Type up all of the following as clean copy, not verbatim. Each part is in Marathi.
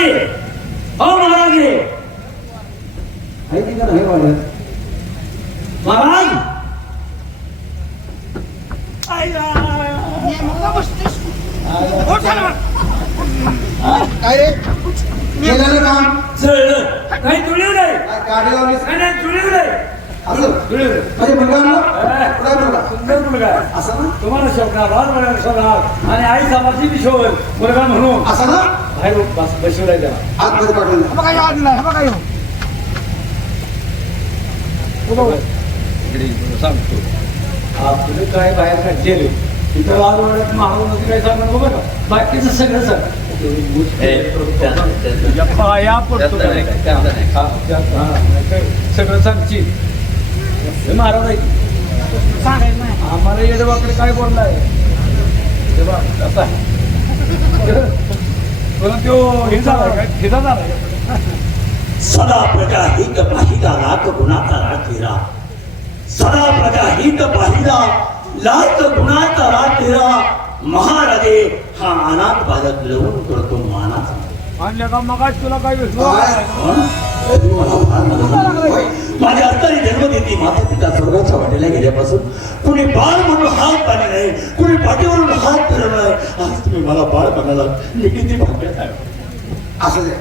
महाराज हो महाराज आहे की नाही वाढत महाराज काय रे केलं ना काम जळलं काही जुळलं नाही गाडी लावलीस नाही जुळलं नाही असं म्हणजे मुलगा आणला कुठे मुलगा सुंदर मुलगा असं ना तुम्हाला शोभणार लहान मुलाला शोभणार आणि आई सामाची बी शोभ मुलगा म्हणून असं ना बाहेर बसवलाय त्याला आतमध्ये पाठवून बघा या आणलाय हे बघा येऊ सांगतो आपलं काय बाहेर काढले तिथं लाल वड्यात महाराज काय सांगणार बघा का बाकीचं सगळं सांग पाया पडतो सगळं सांगशील महाराज आहे सांगायचं नाही आम्हाला येडवाकडे काय बोललाय कसा तो हे झालाय सदा प्रजा हित पाहिला लाख गुणाचा राठीरा सदा प्रजा हित पाहिला लाख गुणाचा राठीरा महाराजे हा अनाथ बालक लवून करतो मानाचा आणल्या का मग तुला काय माझ्या अर्थाने जन्म देते माता पिता स्वर्गाच्या वाटेला गेल्यापासून कुणी बाळ म्हणून हात पाणी नाही कुणी पाठीवरून हात फिरवलं नाही आज तुम्ही मला बाळ म्हणाला मी किती भाग्यात आहे असं दे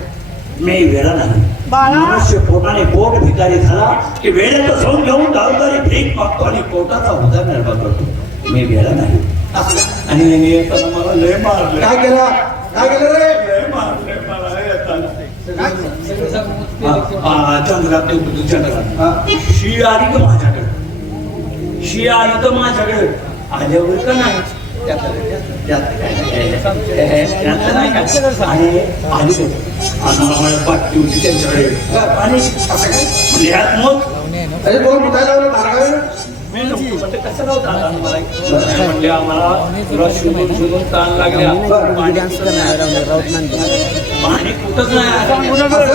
मी वेळा नाही मनुष्य पोटाने पोट भिकारी झाला की वेळेचं सोन घेऊन दारूदारी भीक मागतो आणि पोटाचा उदरनिर्वाह करतो मी वेळा नाही आणि मी येताना मला लय मारले काय केलं रे लय मारले मला येताना चंद्रात तू चंद्रात शी आली तर माझ्याकडे शी आली तर माझ्याकडे आल्यावर का नाही आणि आली आणि पाठी होती त्यांच्याकडे आणि मग अरे कोण मुतायला लावलं धारगावे कसं नव्हतं म्हणले आम्हाला तुला शोधून शोधून ताण लागल्या पाणी कुठंच नाही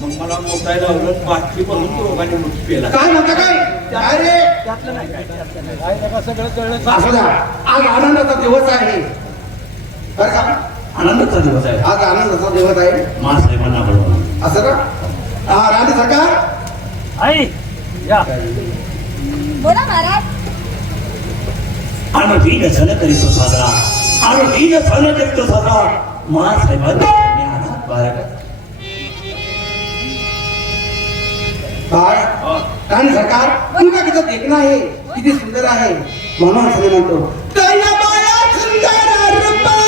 मग मला मोठायला लावलं पाठी बनून तो रोगाने मृत्यू केला काय म्हणता काय काय रे त्यातलं नाही काय सगळं कळलं असं द्या आज आनंदाचा दिवस आहे बरं का आनंदाचा दिवस आहे आज आनंदाचा दिवस आहे मास मना बरोबर असं का हा राणी सरकार आई या बोला महाराज आणि वीर सण करीतो साजरा आणि वीर सण करीतो साजरा महासाहेबांनी अनाथ बालक बाळ राणी सरकार मुलगा किती देखणं आहे किती सुंदर आहे म्हणून असं म्हणतो कया बाळा सुंदर रूपा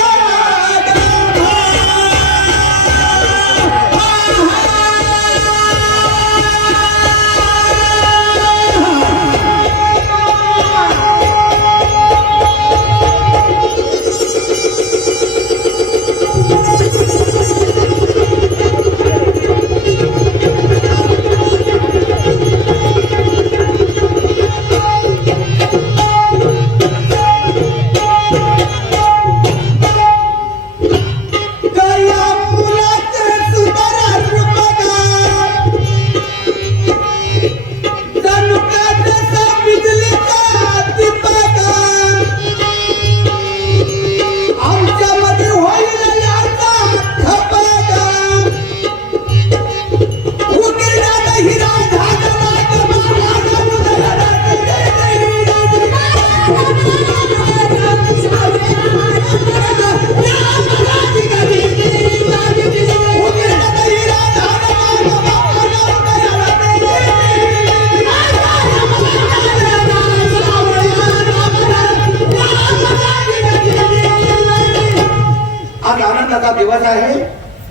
दिवस आहे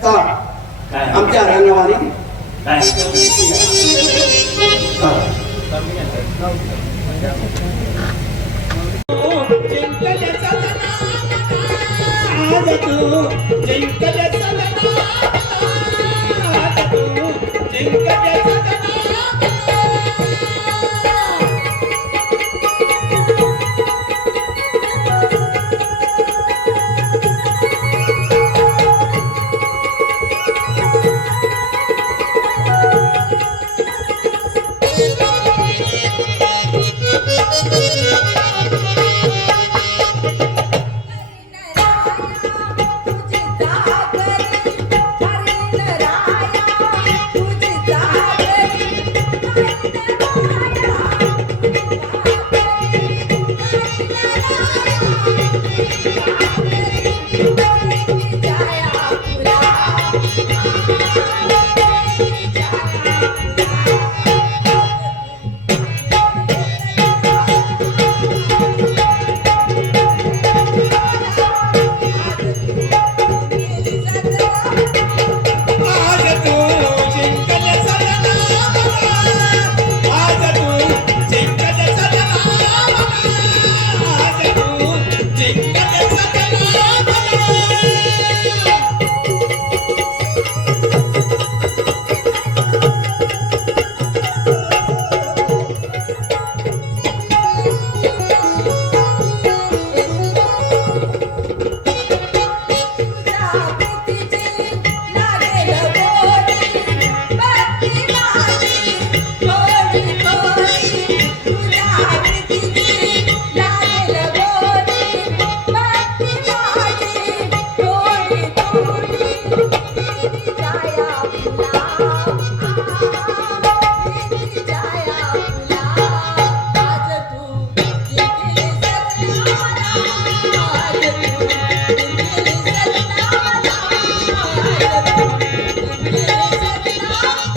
का आमच्या रंगवारी तुझे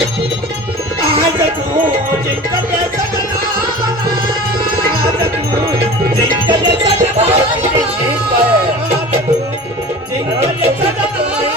आज तू जिंकले सजना आज तू जिंकले सजना जिंकले सजना